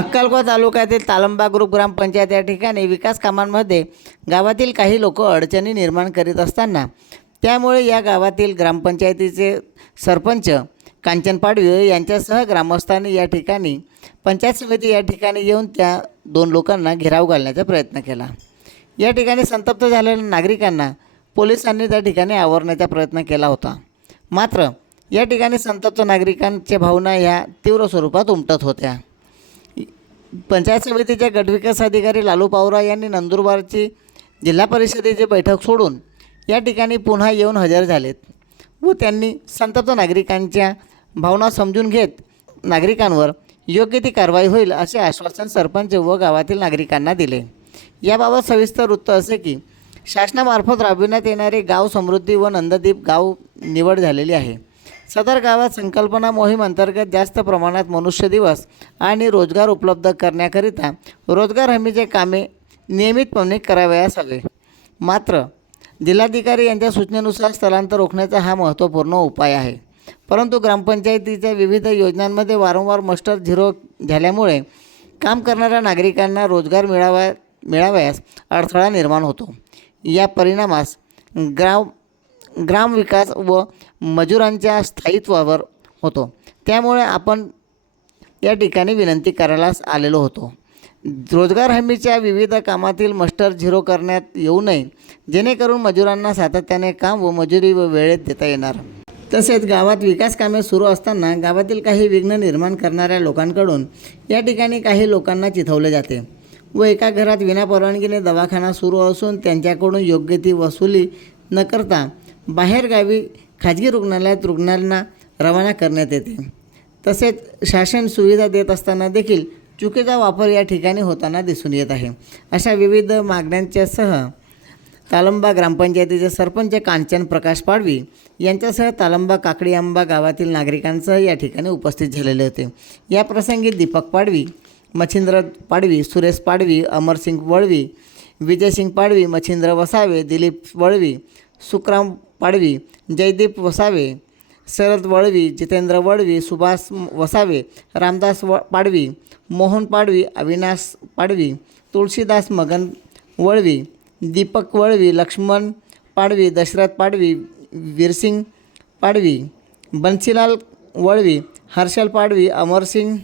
अक्कलकोट तालुक्यातील तालंबा ग्रुप ग्रामपंचायत या ठिकाणी विकास कामांमध्ये गावातील काही लोक अडचणी निर्माण करीत असताना त्यामुळे या गावातील ग्रामपंचायतीचे सरपंच कांचन पाडवी यांच्यासह ग्रामस्थांनी या ठिकाणी पंचायत समिती या ठिकाणी येऊन त्या दोन लोकांना घेराव घालण्याचा प्रयत्न केला। या ठिकाणी संतप्त झालेल्या नागरिकांना पोलिसांनी त्या ठिकाणी आवरण्याचा प्रयत्न केला होता। मात्र या ठिकाणी संतप्त नागरिकांच्या भावना ह्या तीव्र स्वरूपात उमटत होत्या। पंचायत समितीचे गटविकास अधिकारी लालू पावरा यांनी नंदुरबारची जिल्हा परिषदेची बैठक सोडून या ठिकाणी पुन्हा येऊन हजर झालेत व त्यांनी संतप्त नागरिकांच्या भावना समजून घेत नागरिकांवर योग्य ती कारवाई होईल असे आश्वासन सरपंच व गावातील नागरिकांना दिले। याबाबत सविस्तर वृत्त असे की शासनामार्फत राबविण्यात येणारे गाव समृद्धी व नंददीप गाव निवड झालेली आहे। सदर गावात संकल्पना मोहीम अंतर्गत जास्त प्रमाणात मनुष्य दिवस आणि रोजगार उपलब्ध करण्याकरिता रोजगार हमीचे कामे नियमितपणे करावयास हवे। मात्र जिल्हाधिकारी यांच्या सूचनेनुसार स्थलांतर रोखण्याचा हा महत्त्वपूर्ण उपाय आहे। परंतु ग्रामपंचायतीच्या विविध योजनांमध्ये वारंवार मस्टर झिरो झाल्यामुळे काम करणाऱ्या नागरिकांना रोजगार मिळावयास अडथळा निर्माण होतो। या परिणामास ग्रामविकास व मजुरांच्या स्थायित्वावर होतो। त्यामुळे आपण या ठिकाणी विनंती करायला आलेलो होतो। रोजगार हमीच्या विविध कामातील मस्टर झिरो करण्यात येऊ नये, जेणेकरून मजुरांना सातत्याने काम व मजुरी व वेळेत देता येणार। तसेच गावात विकास कामे सुरू असताना गावातील काही विघ्न निर्माण करणाऱ्या लोकांकडून या ठिकाणी काही लोकांना चिथवले जाते व एका घरात विनापरवानगीने दवाखाना सुरू असून त्यांच्याकडून योग्य ती वसुली न करता बाहेरगावी खाजगी रुग्णालयात रुग्णांना रवाना करण्यात येते। तसेच शासन सुविधा देत असताना देखील चुकीचा वापर या ठिकाणी होताना दिसून येत आहे। अशा विविध मागण्यांच्यासह तालंबा ग्रामपंचायतीचे सरपंच कांचन प्रकाश पाडवी यांच्यासह तालंबा काकडी आंबा गावातील नागरिकांसह या ठिकाणी उपस्थित झालेले होते। या प्रसंगी दीपक पाडवी, मच्छिंद्र पाडवी, सुरेश पाडवी, अमरसिंग वळवी, विजयसिंग पाडवी, मच्छिंद्र वसावे, दिलीप वळवी, सुखराम पाडवी, जयदीप वसावे, शरद वळवी, जितेंद्र वळवी, सुभाष वसावे, रामदास पाडवी, मोहन पाडवी, अविनाश पाडवी, तुळशीदास मगन वळवी, दीपक वळवी, लक्ष्मण पाडवी, दशरथ पाडवी, वीरसिंग पाडवी, बन्सीलाल वळवी, हर्षल पाडवी, अमरसिंग,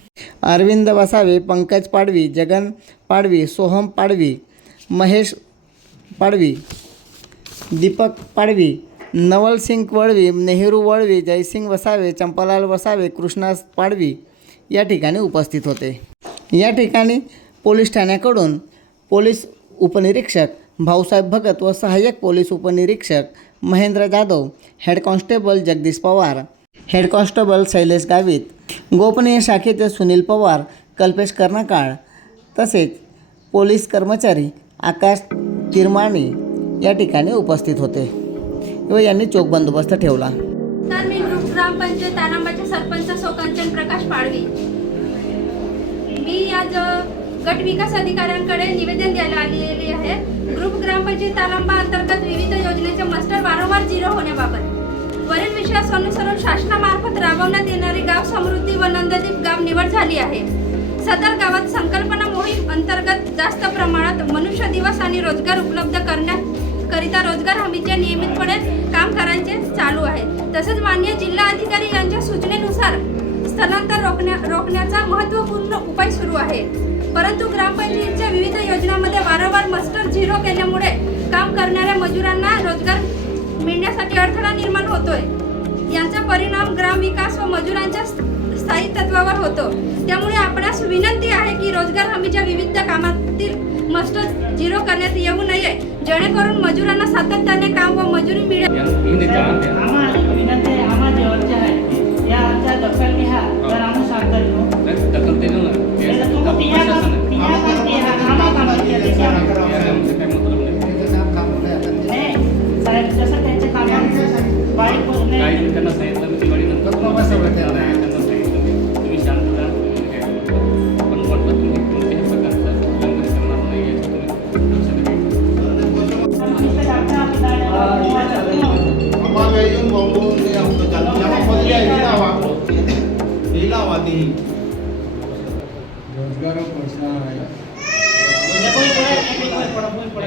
अरविंद वसावे, पंकज पाडवी, जगन पाडवी, सोहम पाडवी, महेश पाडवी, दीपक पाडवी, नवल सिंग वळवी, नेहरू वळवी, जयसिंग वसावे, चंपालाल वसावे, कृष्णास पाडवी या ठिकाणी उपस्थित होते। या ठिकाणी पोलीस ठाण्याकडून पोलीस उपनिरीक्षक भाऊसाहेब भगत व सहाय्यक पोलीस उपनिरीक्षक Mahendra Jadhav, head constable Jagdish Pawar, head constable Shailesh Gavit, गोपनीय शाखेचे सुनील पवार, कल्पेश कर्णकाळ तसेच पोलीस कर्मचारी आकाश तिरमाणी या ठिकाणी उपस्थित होते व यांनी चोख बंदोबस्त ठेवला। तर मी ग्रुप ग्रामपंचायत तालंबाचे सरपंच कांचन प्रकाश पाडवी, मी आज गट विकास अधिकाऱ्यांकडे निवेदन द्यायला आलेले आहे। ग्रुप ग्रामपंचायत तालंबा अंतर्गत विविध योजनेचे मस्टर वारंवार झिरो होण्याबाबत वरील विषयास अनुसरून शासनामार्फत राबवण्यात येणारी गाव समृद्धी व नंददीप गाव निवड झाली आहे। सदर गावात संकल्पना मोहीम अंतर्गत जास्त प्रमाणात मनुष्य दिवस आणि रोजगार उपलब्ध करण्याकरिता रोजगार हमीचे नियमितपणे काम करायचे चालू आहे। तसेच माननीय जिल्हा अधिकारी यांच्या सूचनेनुसार स्थलांतर रोखण्याचा महत्त्वपूर्ण उपाय सुरू आहे। परंतु ग्रामपंचायतीच्या विविध योजनांमध्ये वारंवार मस्टर झिरो केल्यामुळे काम करणाऱ्या मजुरांना रोजगार मिळण्यासाठी अडथळा निर्माण होतोय। यांचा परिणाम ग्रामविकास व मजुरांच्या स्थायित्वावर होतो। त्यामुळे आपणास विनंती आहे की रोजगार हमीच्या विविध कामातील मस्टर झिरो करण्यात येऊ नये, जेणेकरून मजुरांना सातत्याने काम व मजुरी मिळेल। रोजगार पहुंचना है। कोई पड़ा, कोई पड़ा, कोई पड़ा।